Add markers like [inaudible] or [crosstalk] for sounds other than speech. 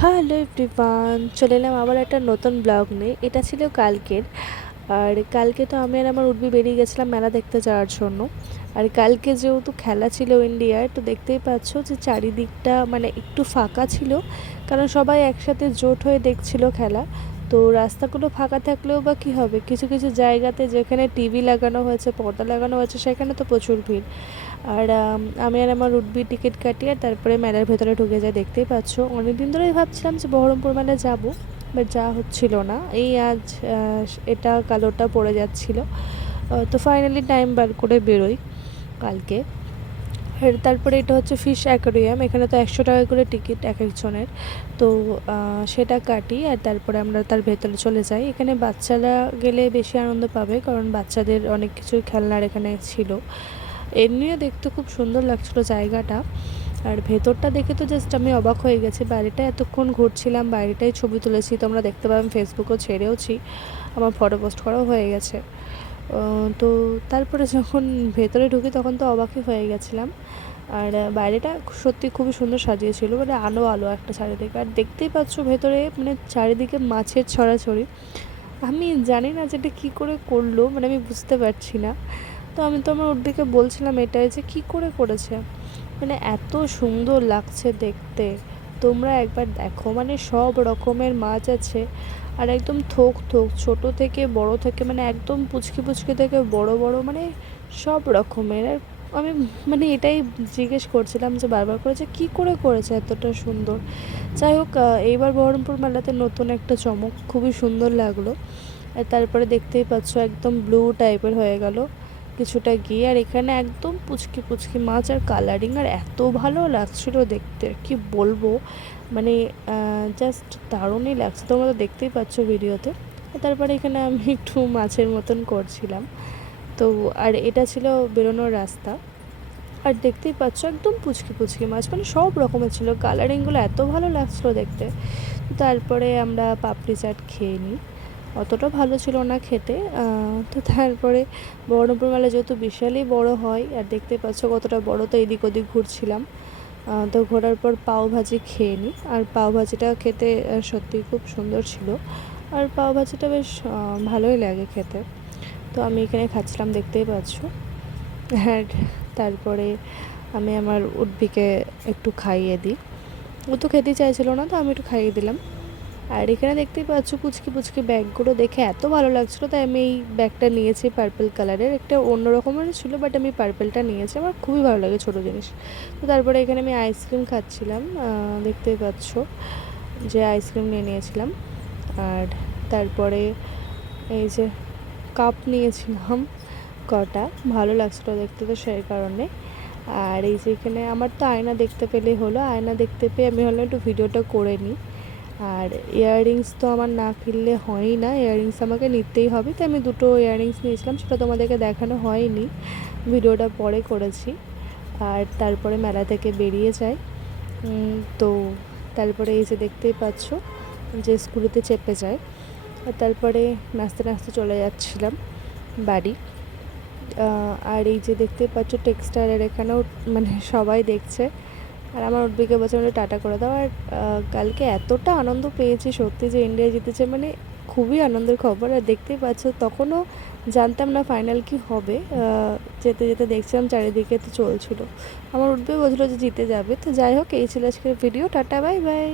Hello everyone চলে এলাম আবার একটা নতুন ব্লগ নিয়ে। এটা ছিল কালকের। আর কালকে তো আমি আর আমার উদ্বি বেরিয়ে গেছিলাম মেলা দেখতে যাওয়ার জন্য। আর কালকে যেহেতু খেলা ছিল ইন্ডিয়ায় তো দেখতেই পাচ্ছ যে চারিদিকটা মানে একটু ফাঁকা ছিল। কারণ সবাই একসাথে জোট হয়ে দেখছিল খেলা। তো রাস্তাগুলো ফাঁকা থাকলেও বা কী হবে? কিছু কিছু জায়গাতে যেখানে টিভি লাগানো হয়েছে, পর্দা লাগানো হয়েছে, সেখানে তো প্রচুর ভিড়। আর, আমি আর আমার উঠবি টিকিট কাটিয়ে তারপরে মেলার ভেতরে ঢুকে যাই, দেখতেই পাচ্ছ। অনেক দিন ধরেই ভাবছিলাম যে বহরমপুর মেলায় যাব বাট যা হচ্ছিল না। এই আজ এটা কালোটা পড়ে যাচ্ছিল। তো ফাইনালি টাইম বার করে বেরোই কালকে। তারপরে এটা হচ্ছে ফিশ অ্যাকোরিয়াম। এখানে তো একশো টাকা করে টিকিট এক একজনের। তো সেটা কাটি আর তারপরে আমরা তার ভেতরে চলে যাই। এখানে বাচ্চারা গেলে বেশি আনন্দ পাবে কারণ বাচ্চাদের অনেক কিছুই খেলনার এখানে ছিল। এমনিও দেখতে খুব সুন্দর লাগছিল জায়গাটা। আর ভেতরটা দেখে তো জাস্ট আমি অবাক হয়ে গেছি, বাড়িটা এতক্ষণ ঘুরছিলাম বাইরেটাই ছবি তুলেছি, তোমরা দেখতে পাবেন ফেসবুকেও ছেড়েওছি। আমার ফটো পোস্ট করাও হয়ে গেছে। তো তারপরে যখন ভেতরে ঢুকি তখন তো অবাকই হয়ে গেছিলাম। আর বাইরেটা সত্যি খুবই সুন্দর সাজিয়েছিল মানে আলো আলো একটা চারিদিকে। আর দেখতেই পাচ্ছ ভেতরে মানে চারিদিকে মাছের ছড়াছড়ি। আমি জানি না যেটা কী করে করল মানে আমি বুঝতে পারছি না। তো আমি তো আমার উর্দিকে বলছিলাম এটাই যে কী করে করেছে? মানে এত সুন্দর লাগছে দেখতে। তোমরা একবার দেখো। মানে সব রকমের মাছ আছে। আর একদম থোক থোক, ছোট থেকে বড় থেকে মানে একদম পুচকি পুচকি থেকে বড় বড় মানে সব রকমের। আর আমি মানে এটাই জিজ্ঞেস করছিলাম যে বারবার করে যে, কী করে করেছে এতটা সুন্দর? যাই হোক এইবার বহরমপুর মেলাতে নতুন একটা চমক, খুবই সুন্দর লাগল। তারপরে দেখতেই পাচ্ছ একদম ব্লু টাইপের হয়ে গেল। কিছুটা গিয়ে আর এখানে একদম পুচকি পুচকি মাছ আর কালারিং আর এত ভালো লাগছিল দেখতে। কি বলব? মানে জাস্ট দারুণই লাগছে। তোমরা তো দেখতেই পাচ্ছ ভিডিওতে। তারপরে এখানে আমি [laughs] একটু মাছের মতন করছিলাম। তো, আর এটা ছিল বেরোনোর রাস্তা। আর দেখতেই পাচ্ছ একদম পুচকি পুচকি মাছ। মানে সব রকমের ছিল। কালারিংগুলো এত ভালো লাগছিল দেখতে। তারপরে আমরা পাপড়ি চাট খেয়ে নিই। অতটা ভালো ছিল না খেতে। তো তারপরে বহরমপুর মেলা যেহেতু বিশালই বড় হয় আর দেখতে পাচ্ছ কতটা বড় তো এদিক ওদিক ঘুরছিলাম। তো ঘোরার পর পাও ভাজি খেয়ে নিই আর পাও ভাজিটা খেতে আহ, সত্যিই খুব সুন্দর ছিল। আর পাও ভাজিটা বেশ ভালোই লাগে খেতে। তো আমি এখানে খাচ্ছিলাম দেখতেই পাচ্ছ। আর তারপরে আমি আমার উদ্ভিকে একটু খাইয়ে দিই। ও তো খেতে চাইছিল না তো আমি একটু খাইয়ে দিলাম। আর এখানে দেখতেই পাচ্ছ কুচকি পুচকি ব্যাগগুলো দেখে এত ভালো লাগছিল, তাই আমি এই ব্যাগটা নিয়েছি পার্পল কালারের একটা অন্য রকমের ছিল বাট আমি পার্পেলটা নিয়েছি, আমার খুবই ভালো লাগে ছোটো জিনিস। তো তারপরে এখানে আমি আইসক্রিম খাচ্ছিলাম দেখতেই পাচ্ছ যে আইসক্রিম নিয়ে নিয়েছিলাম। আর তারপরে এই যে কাপ নিয়েছিলাম, কটা, ভালো লাগছিল দেখতে তো সেই কারণে। আর এই যে এখানে আমার তো আয়না দেখতে পেলেই হলো, আয়না দেখতে পেয়ে আমি হলো একটু ভিডিওটা করে নিই। আর ইয়াররিংস তো আমার না কিনলে হয়ই না ইয়াররিংস আমাকে নিতেই হবে তাই আমি দুটো ইয়াররিংস নিয়েছিলাম সেটা তোমাদেরকে দেখানো হয়নি ভিডিওটা পরে করেছি আর তারপরে মেলা থেকে বেরিয়ে উম, তো তারপরে এই যে দেখতেই পাচ্ছ যে স্কুলেতে চেপে যায় আর তারপরে নাচতে নাচতে চলে যাচ্ছিলাম বাড়ি আর এই যে দেখতেই পাচ্ছ টেক্সটাইলের এখানেও মানে সবাই দেখছে আর আমার উদ্বেগে বলছে মানে টাটা করে দাও। আর কালকে এতটা আনন্দ পেয়েছি সত্যি যে ইন্ডিয়া জিতেছে মানে খুবই আনন্দের খবর। আর দেখতেই পাচ্ছ, তখনও জানতাম না ফাইনাল কি হবে। যেতে যেতে দেখছিলাম চারিদিকে তো চলছিল। আমার উদ্বেগ বলছিল যে জিতে যাবে। তো যাই হোক, এই ছিল আজকের ভিডিও টাটা বাই বাই